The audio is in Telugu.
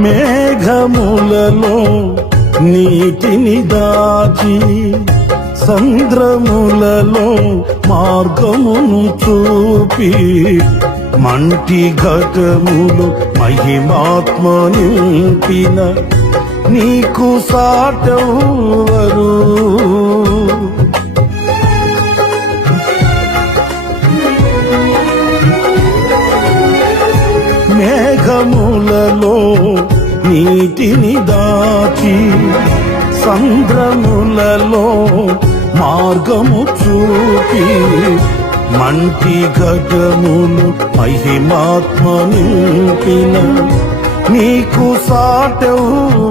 మేఘములలో నీటిని దాచి సంద్రములలో మార్గమును చూపి మంటి ఘటములు మహిమాత్మ నింపిన నీకు సాటెవ్వరు. మేఘములలో నీటిని దాచి సంద్రములలో మార్గము చూపి మంటి గడ్డములు మహిమాత్మ నింపిన నీకు సాటెవ్వరు.